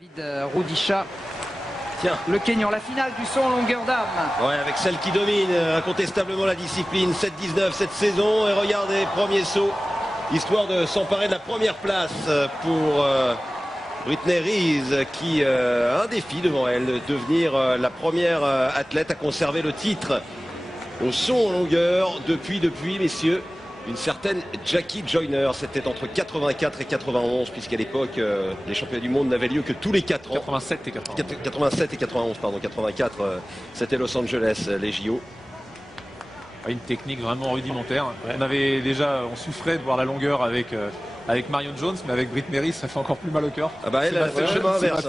David Rudisha, tiens, le Kenyan, la finale du saut en longueur d'âme. Ouais, avec celle qui domine incontestablement la discipline, 7-19 cette saison. Et regardez, premier saut, histoire de s'emparer de la première place pour Brittney Reese, qui a un défi devant elle, de devenir la première athlète à conserver le titre au saut en longueur depuis, messieurs, une certaine Jackie Joyner. C'était entre 84 et 91, puisqu'à l'époque, les championnats du monde n'avaient lieu que tous les 4 ans. 87 et 91. 87 et 91, pardon. 84, c'était Los Angeles, les JO. Une technique vraiment rudimentaire. On souffrait de voir la longueur avec Marion Jones, mais avec Brittney Reese, ça fait encore plus mal au cœur. Ah bah elle a fait le chemin inverse.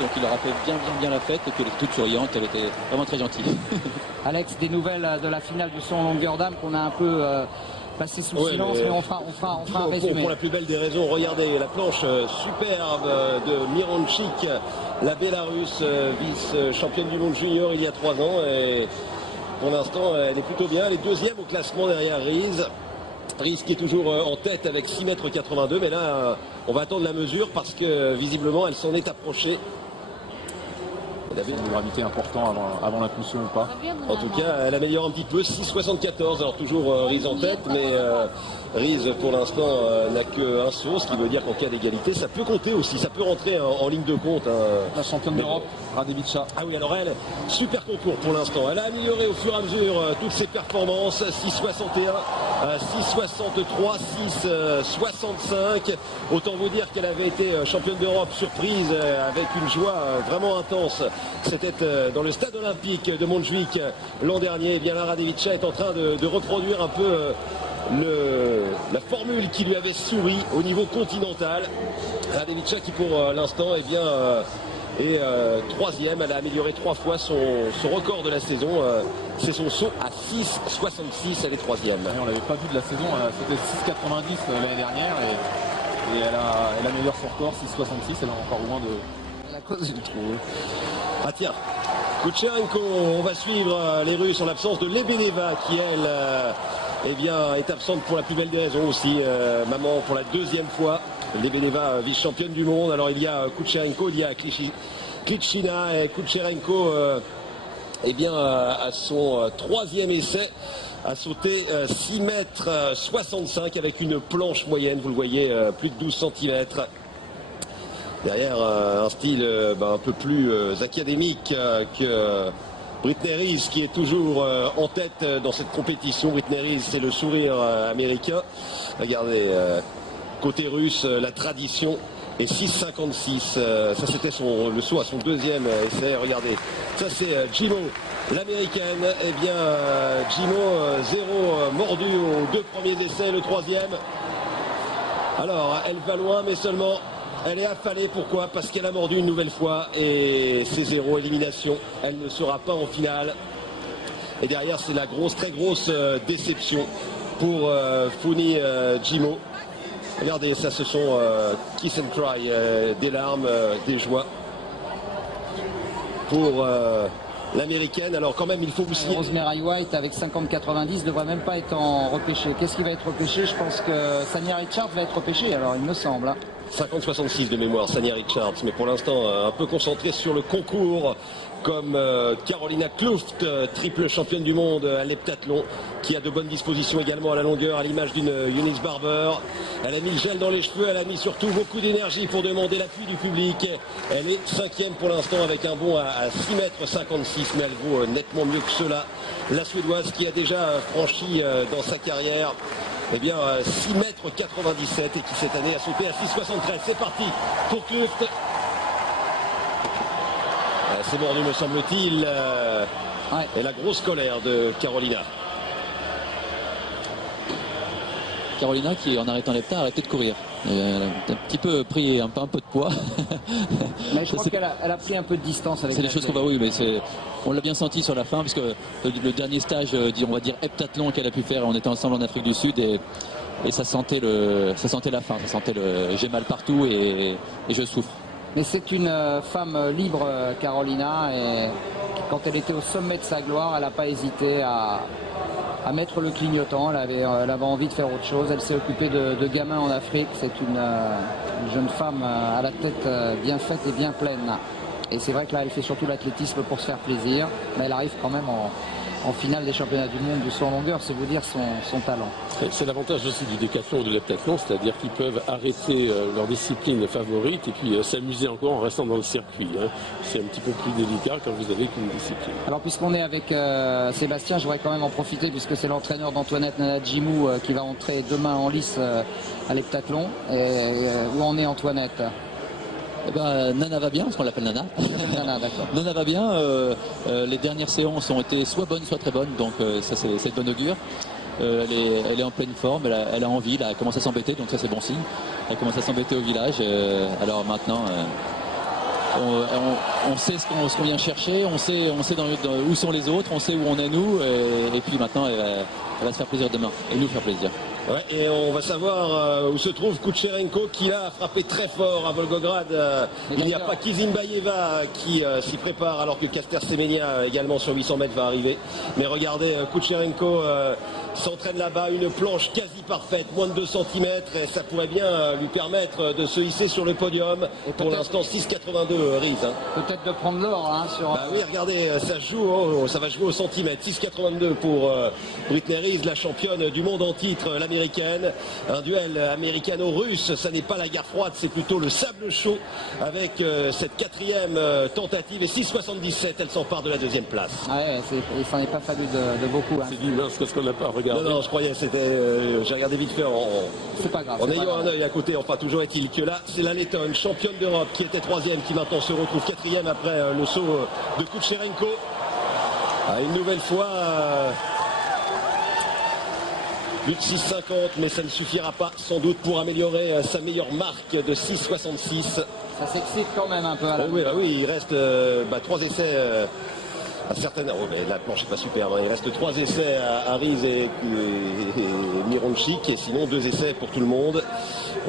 Donc il leur a fait bien la fête, et que les toute souriante, elle était vraiment très gentille. Alex, des nouvelles de la finale du saut en longueur d'âme qu'on a un peu passé sous silence, mais on fera un résumé. Pour la plus belle des raisons, regardez la planche superbe de Mironchik, la Bélarusse, vice-championne du monde junior il y a 3 ans. Et pour l'instant, elle est plutôt bien. Elle est deuxième au classement derrière Reese. Reese qui est toujours en tête avec 6,82 m, mais là on va attendre la mesure parce que visiblement elle s'en est approchée. Elle avait une gravité importante avant l'impulsion ou pas. En tout cas, elle améliore un petit peu, 6,74. Alors toujours Reese en tête, mais Reese pour l'instant n'a qu'un saut, ce qui veut dire qu'en cas d'égalité, ça peut compter aussi, ça peut rentrer en ligne de compte. La championne d'Europe, Radevica. Ah oui, alors elle, super concours pour l'instant. Elle a amélioré au fur et à mesure toutes ses performances, 6,61, 6,63, 6,65. Autant vous dire qu'elle avait été championne d'Europe surprise avec une joie vraiment intense. C'était dans le stade olympique de Montjuic l'an dernier. Et bien là, Radevica est en train de reproduire un peu la formule qui lui avait souri au niveau continental. Radevica qui pour l'instant est 3e. Elle a amélioré 3 fois son record de la saison. C'est son saut à 6,66. Elle est 3e. On l'avait pas vu de la saison. C'était 6,90 l'année dernière et elle améliore son record 6,66. Elle est encore loin de la cause du trou. Ah tiens, Kucherenko, on va suivre les Russes en l'absence de Lebedeva qui elle est absente pour la plus belle des raisons aussi. Maman pour la 2e fois. Lebedeva vice-championne du monde. Alors il y a Kucherenko, il y a Klitschina et Kucherenko à son 3e essai a sauté 6,65 m avec une planche moyenne, vous le voyez, plus de 12 cm. Derrière un style un peu plus académique que Brittney Reese qui est toujours en tête dans cette compétition. Brittney Reese, c'est le sourire américain. Regardez, côté russe, la tradition est 6,56. Ça c'était le saut à son 2e essai. Regardez, ça c'est Jimo, l'américaine. Jimo, 0 mordu aux 2 premiers essais, le 3e. Alors, elle va loin, mais seulement... Elle est affalée, pourquoi? Parce qu'elle a mordu une nouvelle fois et c'est 0 élimination. Elle ne sera pas en finale. Et derrière, c'est la très grosse déception pour Funi Jimo. Regardez, ça ce sont kiss and cry, des larmes, des joies pour l'américaine. Alors quand même, il faut vous signaler. Rosemary White avec 50,90 ne devrait même pas être en repêché. Qu'est-ce qui va être repêché? Je pense que Sanya Richards va être repêché, alors il me semble. 50-66 de mémoire, Sanya Richards, mais pour l'instant un peu concentré sur le concours, comme Carolina Klüft, triple championne du monde à l'heptathlon, qui a de bonnes dispositions également à la longueur, à l'image d'une Eunice Barber. Elle a mis le gel dans les cheveux, elle a mis surtout beaucoup d'énergie pour demander l'appui du public. Elle est 5e pour l'instant avec un bond à 6,56 m, mais elle vaut nettement mieux que cela. La Suédoise qui a déjà franchi dans sa carrière 6,97 m et qui cette année a sauté à 6,73. C'est parti pour Klüft. C'est mordu me semble-t-il. Et la grosse colère de Carolina. Carolina qui en arrêtant les a arrêté de courir. Elle a un petit peu pris un peu de poids. Mais je crois qu'elle a pris un peu de distance avec. C'est des choses qu'on oui, mais on l'a bien senti sur la fin, parce que le dernier stage, on va dire heptathlon qu'elle a pu faire, on était ensemble en Afrique du Sud et ça sentait la fin, ça sentait j'ai mal partout et je souffre. Mais c'est une femme libre, Carolina, et quand elle était au sommet de sa gloire, elle n'a pas hésité à mettre le clignotant. Elle avait envie de faire autre chose. Elle s'est occupée de gamins en Afrique. C'est une jeune femme à la tête bien faite et bien pleine. Et c'est vrai que là, elle fait surtout l'athlétisme pour se faire plaisir, mais elle arrive quand même en finale des championnats du monde du saut en longueur, c'est vous dire son talent. C'est l'avantage aussi du décathlon ou de l'heptathlon, c'est-à-dire qu'ils peuvent arrêter leur discipline favorite et puis s'amuser encore en restant dans le circuit. Hein. C'est un petit peu plus délicat quand vous avez qu'une discipline. Alors puisqu'on est avec Sébastien, je voudrais quand même en profiter puisque c'est l'entraîneur d'Antoinette Nana-Djimou qui va entrer demain en lice à l'heptathlon. Où en est Antoinette? Eh ben, Nana va bien, parce qu'on l'appelle Nana. Nana, d'accord. Nana va bien. Les dernières séances ont été soit bonnes, soit très bonnes, donc ça c'est de bon augure. Elle est en pleine forme, elle a envie, là, elle commence à s'embêter, donc ça c'est bon signe. Elle commence à s'embêter au village. Alors maintenant, on sait ce qu'on vient chercher, on sait où sont les autres, on sait où on est nous, et puis maintenant elle va se faire plaisir demain, et nous faire plaisir. Ouais, et on va savoir où se trouve Kucherenko qui a frappé très fort à Volgograd. Il n'y a pas Kizimbayeva qui s'y prépare alors que Caster Semenya également sur 800 mètres va arriver. Mais regardez, Kucherenko s'entraîne là-bas, une planche quasi parfaite, moins de 2 cm et ça pourrait bien lui permettre de se hisser sur le podium. Et pour l'instant 6,82 Riz. Hein. Peut-être de prendre l'or hein, sur... Bah oui, regardez, ça va jouer au centimètre. 6,82 pour Brittney Riz, la championne du monde en titre, l'américaine. Un duel américano-russe, ça n'est pas la guerre froide, c'est plutôt le sable chaud avec cette 4e tentative et 6,77, elle s'empare de la 2e place. Ouais, ça n'est pas fallu de beaucoup. Hein. C'est immense parce qu'on n'a pas regardé. Non, je croyais, j'ai regardé vite fait c'est pas grave, en ayant un œil à côté. Enfin, toujours est-il que là, c'est la Lettonne, championne d'Europe, qui était 3e, qui maintenant se retrouve 4e après le saut de Kucherenko. Une nouvelle fois... plus de 6,50, mais ça ne suffira pas sans doute pour améliorer sa meilleure marque de 6,66. Ça s'excite quand même un peu à la oui, il reste 3 essais à certaines... Oh, mais la planche n'est pas superbe, hein. Il reste 3 essais à Riz et Mironchik, et sinon 2 essais pour tout le monde.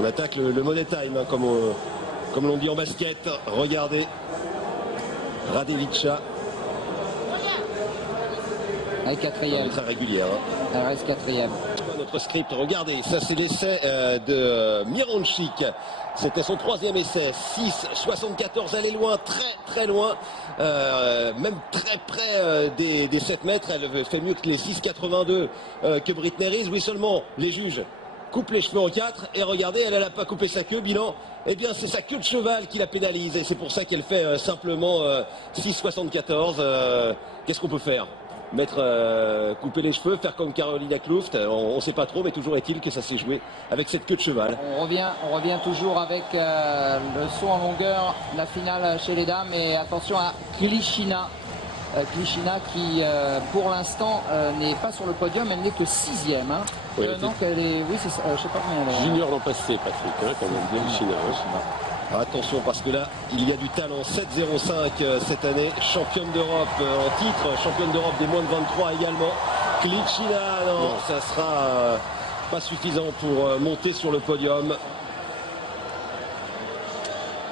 On attaque le money time, hein, comme l'on dit en basket. Regardez, Radevica. Elle est 4e. Très régulière. Hein. Elle reste 4e. Notre script, regardez, ça c'est l'essai de Mironchik. C'était son 3e essai, 6,74, elle est loin, très loin, même très près des 7 mètres. Elle fait mieux que les 6,82 que Brittney Riz. Oui, seulement les juges coupent les cheveux en 4 et regardez, elle n'a pas coupé sa queue. Bilan, eh bien c'est sa queue de cheval qui la pénalise et c'est pour ça qu'elle fait simplement 6,74. Qu'est-ce qu'on peut faire? Couper les cheveux, faire comme Carolina Klüft, on ne sait pas trop, mais toujours est-il que ça s'est joué avec cette queue de cheval. On revient toujours avec le saut en longueur, la finale chez les dames, et attention à Klichina. Klichina qui pour l'instant n'est pas sur le podium, elle n'est que 6e. Hein. Oui, qu'elle est, oui, c'est je sais pas combien elle est. Junior l'an passé, Patrick, hein, quand même, bien Klichina. Attention parce que là, il y a du talent. 7,05 cette année. Championne d'Europe en titre. Championne d'Europe des moins de 23 également. Klichina, non, ça sera pas suffisant pour monter sur le podium.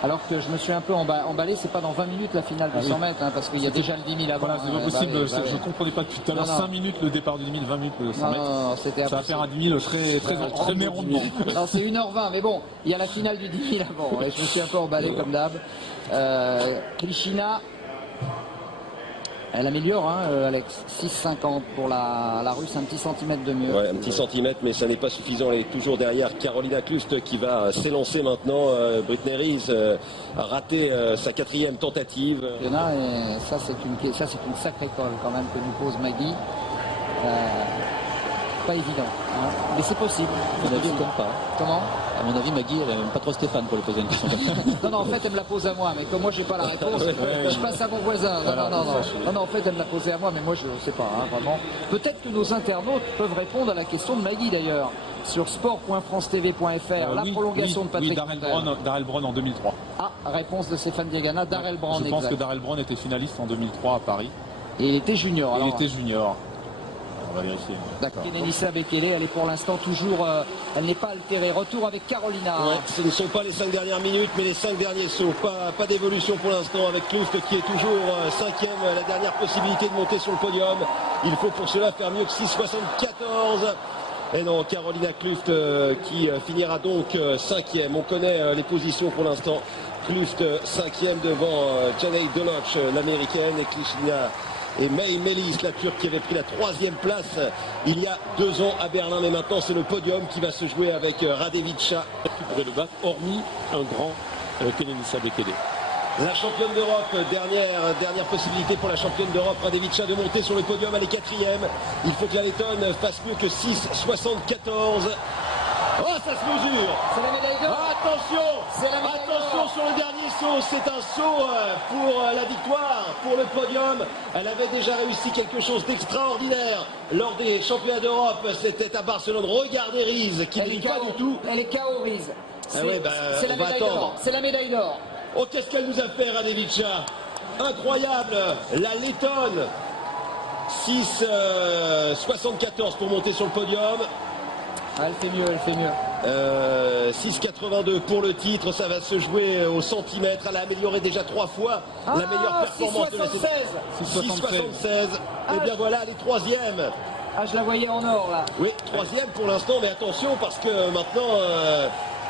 Alors que je me suis un peu emballé, c'est pas dans 20 minutes la finale de 100 mètres, hein, parce qu'il y a déjà le 10 000 avant. Voilà, c'est pas possible, je ne comprenais pas depuis tout à l'heure, 5 minutes le départ du 10 000, 20 minutes le 100 mètres. Non, c'était ça va faire un 10 000 très rondement. Non, c'est 1h20, mais bon, il y a la finale du 10 000 avant, et je me suis un peu emballé comme d'hab. Klichina, elle améliore, hein, Alex. 6,50 pour la Russe, un petit centimètre de mieux. Ouais, un petit centimètre, mais ça n'est pas suffisant. Elle est toujours derrière Carolina Klüft qui va s'élancer maintenant. Brittney Riz a raté sa 4e tentative. Et ça, c'est une sacrée colle quand même que nous pose Maggie. Pas évident, hein. Mais c'est possible. À mon avis, elle pas. Comment? À mon avis, Maggie, elle n'aime pas trop Stéphane pour lui poser une question. Non, en fait, elle me la pose à moi, mais comme moi, j'ai pas la réponse, je passe à mon voisin. Non, en fait, elle me l'a posée à moi, mais moi, je ne sais pas, hein, vraiment. Peut-être que nos internautes peuvent répondre à la question de Maggie, d'ailleurs, sur sport.francetv.fr, la prolongation de Patrick Darrell Brown en 2003. Ah, réponse de Stéphane Diagana, Darrell Brown. Je pense que Darrell Brown était finaliste en 2003 à Paris. Et il était junior, alors. Il était junior. va vérifier. D'accord. Kenenisa Bekele, elle est pour l'instant toujours, elle n'est pas altérée. Retour avec Carolina. Ouais, ce ne sont pas les 5 dernières minutes, mais les 5 derniers sauts. Pas d'évolution pour l'instant avec Kluft qui est toujours 5e, la dernière possibilité de monter sur le podium. Il faut pour cela faire mieux que 6,74. Et non, Carolina Kluft qui finira donc 5e. On connaît les positions pour l'instant. Kluft 5e devant Janey Doloch, l'américaine, et Klishina et May Melis, la turque, qui avait pris la 3e place il y a 2 ans à Berlin. Mais maintenant, c'est le podium qui va se jouer avec Radevica. Qui pourrait le battre, hormis un grand Kenenisa Bekele. La championne d'Europe, dernière possibilité pour la championne d'Europe, Radevica, de monter sur le podium. Elle est 4e. Il faut que la Lettonne fasse mieux que 6,74. Oh, ça se mesure. C'est la médaille d'or. Attention, C'est la médaille attention d'or. sur le dernier saut. C'est un saut pour la victoire, pour le podium. Elle avait déjà réussi quelque chose d'extraordinaire lors des championnats d'Europe. C'était à Barcelone. Regardez Riz, qui Elle ne est dit pas KO. du tout. Elle est KO, Riz. Ah ouais, bah, c'est la on va médaille attendre. d'or. C'est la médaille d'or. Oh, qu'est-ce qu'elle nous a fait, Radevica. Incroyable. La Lettonne. 6,74 pour monter sur le podium. Ah, elle fait mieux, elle fait mieux. 6,82 pour le titre, ça va se jouer au centimètre. Elle a amélioré déjà 3 fois la meilleure performance de la saison. 6,76. Et bien voilà, elle est 3e. Ah, je la voyais en or là. Oui, 3e pour l'instant, mais attention parce que maintenant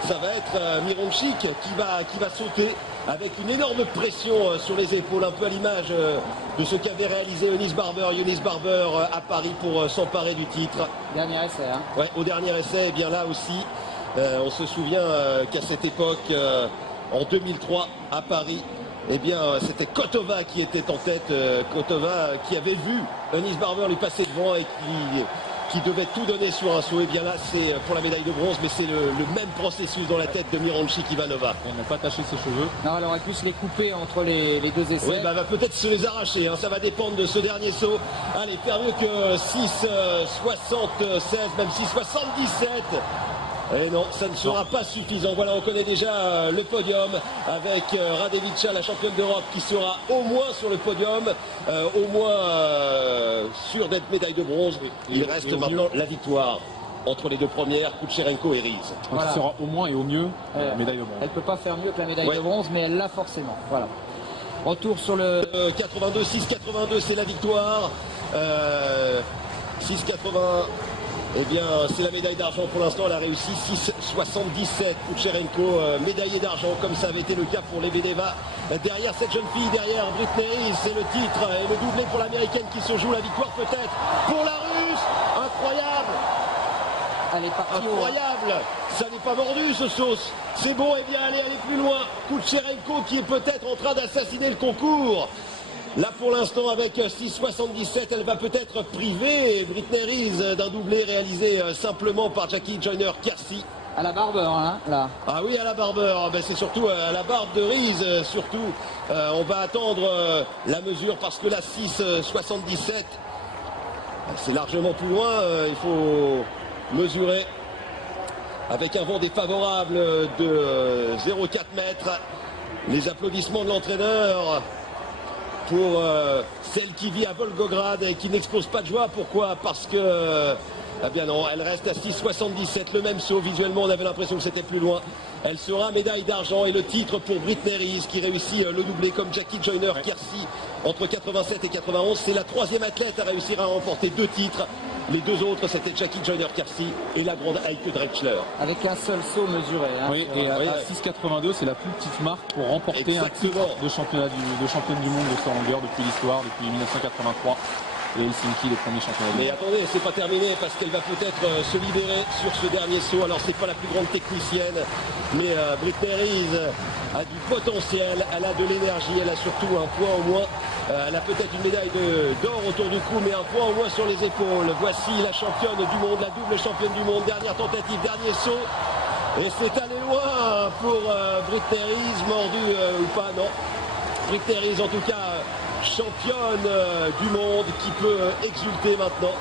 ça va être Mironchik qui va sauter avec une énorme pression sur les épaules, un peu à l'image de ce qu'avait réalisé Eunice Barber à Paris pour s'emparer du titre. Dernier essai. Hein. Ouais, au dernier essai, et bien là aussi, on se souvient qu'à cette époque, en 2003 à Paris, eh bien c'était Kotova qui était en tête, Kotova qui avait vu Eunice Barber lui passer devant et qui devait tout donner sur un saut. Et bien là, c'est pour la médaille de bronze, mais c'est le même processus dans la tête de Mironchik Ivanova. On n'a pas taché ses cheveux. Non, elle aurait pu se les couper entre les deux essais. Oui, bah, va peut-être se les arracher, hein. Ça va dépendre de ce dernier saut. Allez, faire mieux que 6,76, même 6,77. Et non, ça ne sera pas suffisant. Voilà, on connaît déjà le podium avec Radevica, la championne d'Europe, qui sera au moins sur le podium, au moins sûr d'être médaille de bronze. Il reste maintenant la victoire entre les deux premières, Kucherenko et Riz. Voilà. Il sera au moins et au mieux médaille de bronze. Elle peut pas faire mieux que la médaille Ouais. de bronze, mais elle l'a forcément. Voilà. Retour sur le... 82, 6,82, c'est la victoire. 6,80. Eh bien, c'est la médaille d'argent pour l'instant. Elle a réussi 6,77. Kucherenko, médaillé d'argent, comme ça avait été le cas pour Lebedeva. Derrière cette jeune fille, derrière Britney, c'est le titre et le doublé pour l'américaine qui se joue la victoire peut-être pour la russe. Incroyable, Elle est partie au... incroyable. Ça n'est pas mordu ce sauce. C'est bon, eh bien, allez plus loin. Kucherenko qui est peut-être en train d'assassiner le concours. Là pour l'instant avec 6,77, elle va peut-être priver Britney Riz d'un doublé réalisé simplement par Jackie Joyner-Kersee. À la Barber, hein, là. Ah oui, à la Barber, ben, c'est surtout à la barbe de Riz, surtout. On va attendre la mesure parce que la 6,77, c'est largement plus loin. Il faut mesurer avec un vent défavorable de 0,4 mètres. Les applaudissements de l'entraîneur pour celle qui vit à Volgograd et qui n'explose pas de joie. Pourquoi? Parce que, eh bien non, elle reste à 6,77, le même saut. Visuellement, on avait l'impression que c'était plus loin. Elle sera médaille d'argent et le titre pour Britney Riz qui réussit le doublé comme Jackie Joyner-Kersee entre 87 et 91. C'est la 3e athlète à réussir à remporter 2 titres. Les 2 autres, c'était Jackie Joyner-Kersee et la grande Heike Drechsler. Avec un seul saut mesuré. Hein, Oui, et à 6,82, c'est la plus petite marque pour remporter Exactement. un titre de championne du monde de saut en longueur depuis l'histoire, depuis 1983. Et Helsinki, les premiers championnats du Mais monde. attendez, c'est pas terminé parce qu'elle va peut-être se libérer sur ce dernier saut. Alors c'est pas la plus grande technicienne, mais Britney Riz a du potentiel, elle a de l'énergie, elle a surtout un point au moins. Elle a peut-être une médaille d'or autour du cou, mais un point au moins sur les épaules. Voici la championne du monde, la double championne du monde. Dernière tentative, dernier saut. Et c'est allé loin pour Britney Riz, mordu ou pas, non. Britney Riz en tout cas championne du monde qui peut exulter maintenant.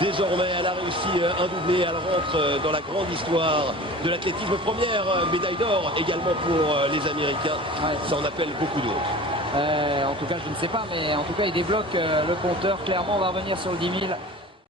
Désormais, elle a réussi un doublé, elle rentre dans la grande histoire de l'athlétisme. Première médaille d'or également pour les Américains. Ouais. Ça en appelle beaucoup d'autres. En tout cas, je ne sais pas, mais en tout cas, il débloque le compteur. Clairement, on va revenir sur le 10 000.